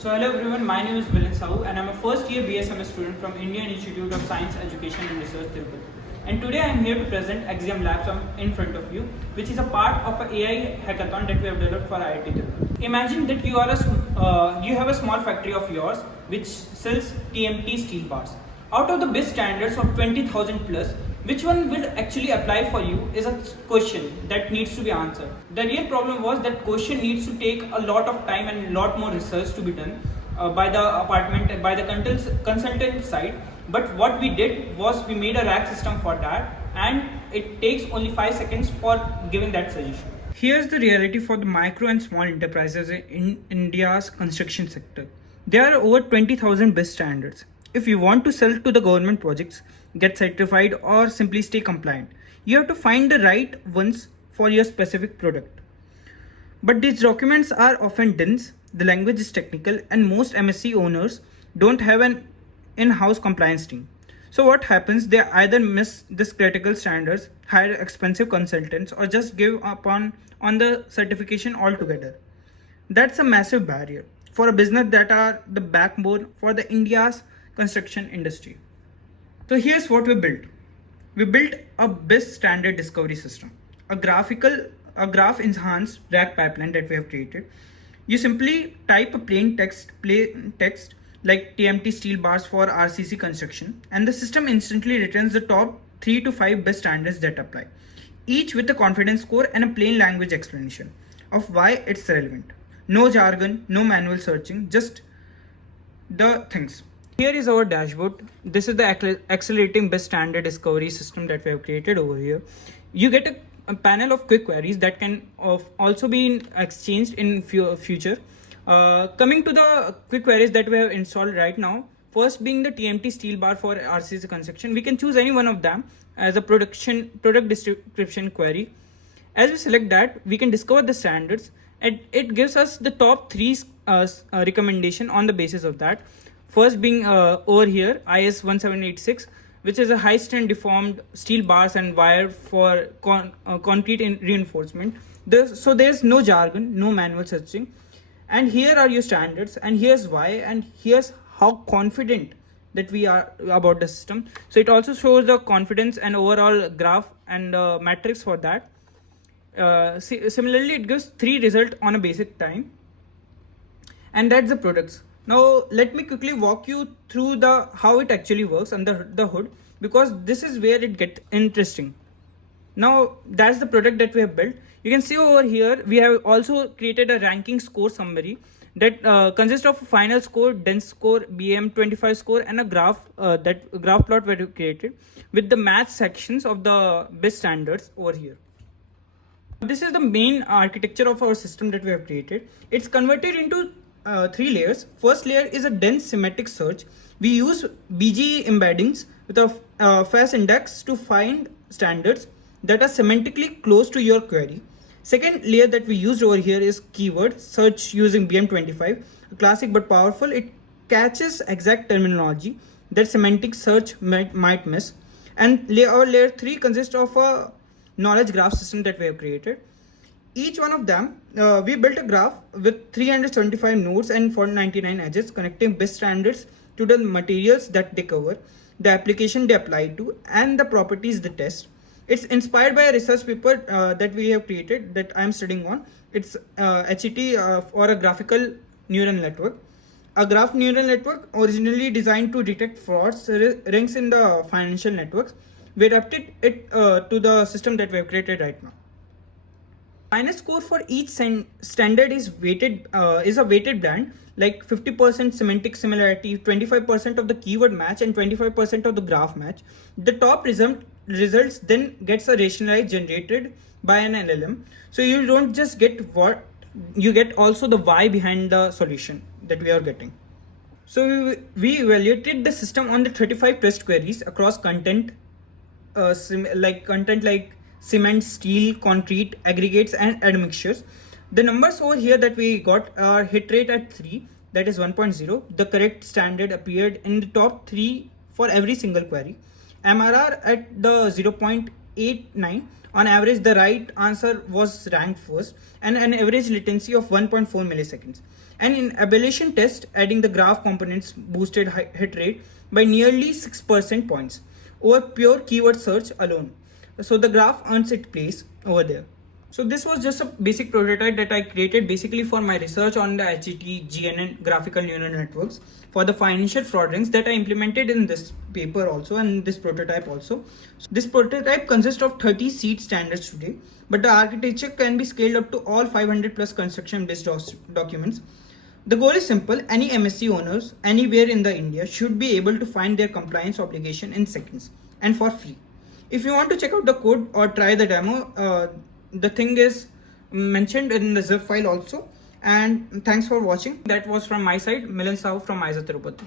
So hello everyone, my name is Milind Sahu and I'm a first year BSMS student from Indian Institute of Science, Education and Research, TIRUPATI. And today I am here to present Axiom Labs in front of you, which is a part of an AI hackathon that we have developed for IIT TIRUPATI. Imagine that you have a small factory of yours which sells TMT steel bars. Out of the BIS standards of 20,000 plus, which one will actually apply for you is a question that needs to be answered. The real problem was that question needs to take a lot of time and a lot more research to be done by the consultant side. But what we did was we made a rack system for that, and it takes only 5 seconds for giving that suggestion. Here's the reality for the micro and small enterprises in India's construction sector. There are over 20,000 BIS standards. If you want to sell to the government projects, get certified or simply stay compliant, you have to find the right ones for your specific product. But these documents are often dense, the language is technical, and most MSc owners don't have an in-house compliance team. So what happens? They either miss these critical standards, hire expensive consultants, or just give up on the certification altogether. That's a massive barrier for a business that are the backbone for the India's construction industry. So here's what we built. We built a BIS Standard Discovery system, a graph enhanced rack pipeline that we have created. You simply type a plain text like TMT steel bars for RCC construction, and the system instantly returns the top 3 to 5 BIS standards that apply, each with a confidence score and a plain language explanation of why it's relevant. No jargon, no manual searching, just the things. Here is our dashboard. This is the accelerating BIS standard discovery system that we have created over here. You get a panel of quick queries that can also be exchanged in future. Coming to the quick queries that we have installed right now, first being the TMT steel bar for RCC construction, we can choose any one of them as a product description query. As we select that, we can discover the standards, and it gives us the top 3 recommendation on the basis of that. First being over here IS 1786, which is a high strength deformed steel bars and wire for concrete reinforcement. So there's no jargon, no manual searching, and here are your standards, and here's why, and here's how confident that we are about the system. So it also shows the confidence and overall graph and metrics for that. Similarly, it gives 3 results on a basic time, and that's the products. Now let me quickly walk you through how it actually works under the hood, because this is where it gets interesting. Now that's the product that we have built. You can see over here we have also created a ranking score summary that consists of a final score, dense score, BM25 score, and a graph plot we have created with the match sections of the BIS standards over here. This is the main architecture of our system that we have created. It's converted into 3 layers. First layer is a dense semantic search. We use BG embeddings with a FAISS index to find standards that are semantically close to your query. Second layer that we used over here is keyword search using BM25, a classic but powerful. It catches exact terminology that semantic search might miss. And our layer 3 consists of a knowledge graph system that we have created. Each one of them, we built a graph with 375 nodes and 499 edges connecting BIS standards to the materials that they cover, the application they apply to, and the properties they test. It's inspired by a research paper that we have created that I'm studying on. It's HET or a graphical neural network. A graph neural network originally designed to detect frauds, rings in the financial networks. We adapted it to the system that we have created right now. Final score for each standard is a weighted band, like 50% semantic similarity, 25% of the keyword match, and 25% of the graph match. The top results then gets a rationale generated by an LLM. So you don't just get what you get, also the why behind the solution that we are getting. So we evaluated the system on the 35 test queries across content like cement, steel, concrete, aggregates, and admixtures. The numbers over here that we got are hit rate at 3, that is 1.0. The correct standard appeared in the top 3 for every single query. MRR at the 0.89. On average, the right answer was ranked first, and an average latency of 1.4 milliseconds. And in ablation test, adding the graph components boosted hit rate by nearly 6% points over pure keyword search alone. So the graph earns its place over there. So this was just a basic prototype that I created basically for my research on the HGT, GNN, graphical neural networks for the financial fraud rings that I implemented in this paper also and this prototype also. So this prototype consists of 30 seed standards today, but the architecture can be scaled up to all 500 plus construction based documents. The goal is simple: any MSc owners anywhere in the India should be able to find their compliance obligation in seconds and for free. If you want to check out the code or try the demo, the thing is mentioned in the zip file also. And thanks for watching. That was from my side, Milan Sahu from IIT Tirupati.